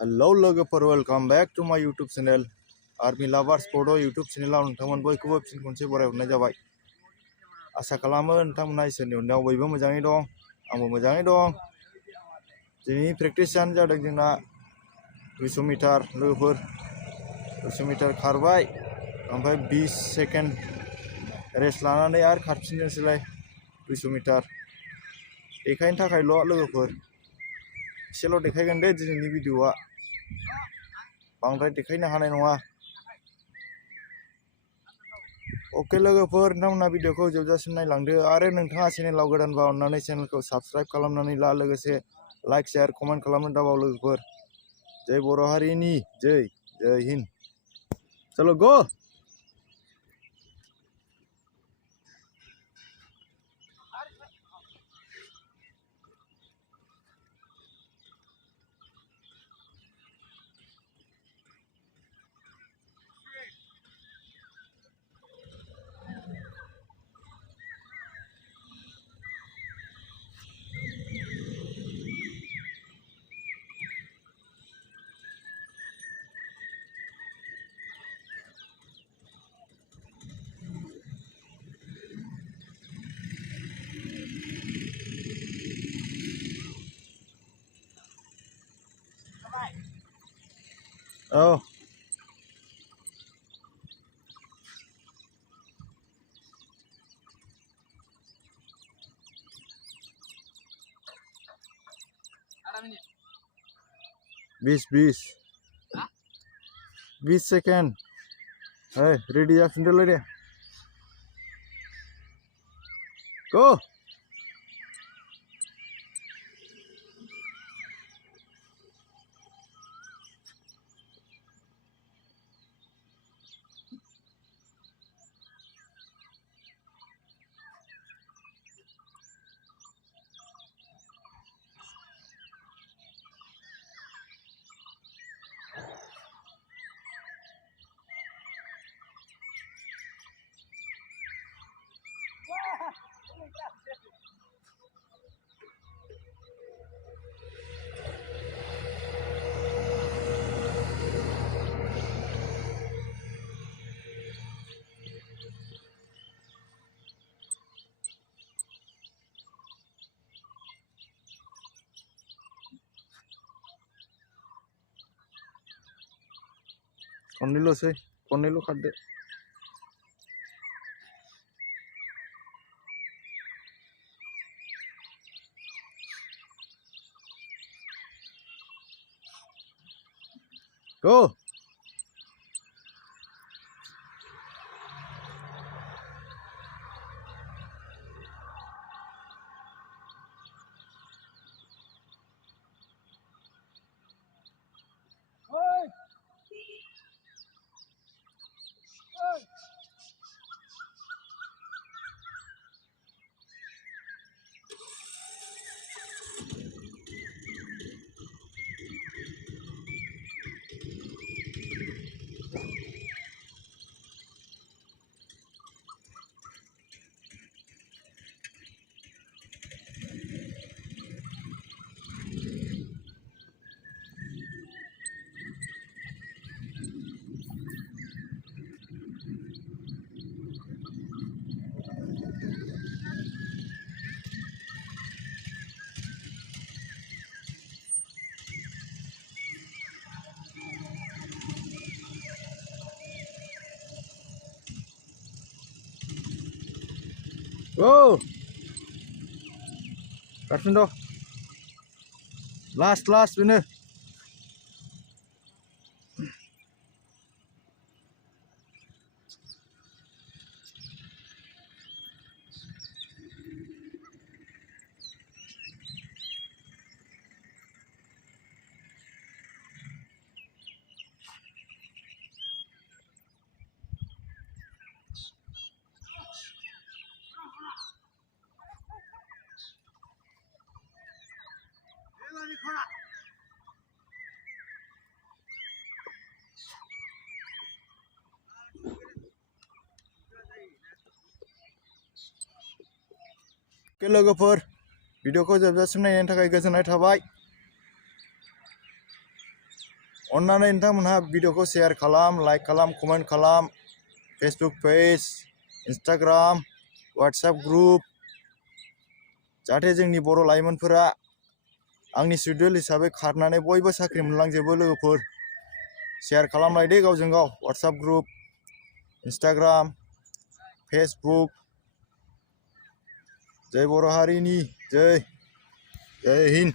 Hello lwgwfwr, welcome back to my YouTube channel. Army lovers Bodo YouTube channel आव नोंथांमोन बयखौबो fin खनसे बरायहरनाय जाबाय। आसा खालामो नोंथांमोना इसोरनि अननायाव बयबो मोजाङै दं, आंबो मोजाङै दं। दिनैनि प्रेक्टिसआनो जादों जोंना 200 मिटार लोगोफोर 200 मिटार खारबाय ओमफ्राय 20 सेकेन्ड रेस्ट लानानै आरो खारफिननोसैलाय 200 मिटार देखायनो थाखायल' लोगोफोर एसेल' देखायगोन दे दिनैनि भिडिअआ बांद्राय देखायनो हानाय नङा। ओके लोगोफोर, नोंथांमोना भिडिअखौ जोबजासिम नायलांदो आरो नोंथाङा चेनेलाव गोदानबा अन्नानै चेनेलखौ साबस्क्राइब खालामनानै ला, लोगोसे लाइक शेयार कमेन्ट खालामनो दाबाव लोगोफोर। जय बर' हारिनि जय हिन्द। चलो गो। Oh. Bis 20 second. Hey, ready ya, sendiri deh. Go. Konilo kadde. Go. Go. Karpinnai. Last winner. Oke लोगोफोर, भिडिअखौ जोबजासिम नायनायनि थाखाय गोजोननाय थाबाय। अन्नानै नोंथांमोनहा भिडिअखौ शेयार खालाम, लाइक खालाम, कमेन्ट खालाम। Facebook page, Instagram, WhatsApp group, जाहाथे जोंनि बर' लाइमोनफोरा आंनि शिडिउल हिसाबै खारनानै बयबो साख्रि मोनलांजोबो। लोगोफोर शेयार खालामलायदो गावजों गाव। WhatsApp group, Instagram, Facebook. जय बर' हारिनि जय हिन्द।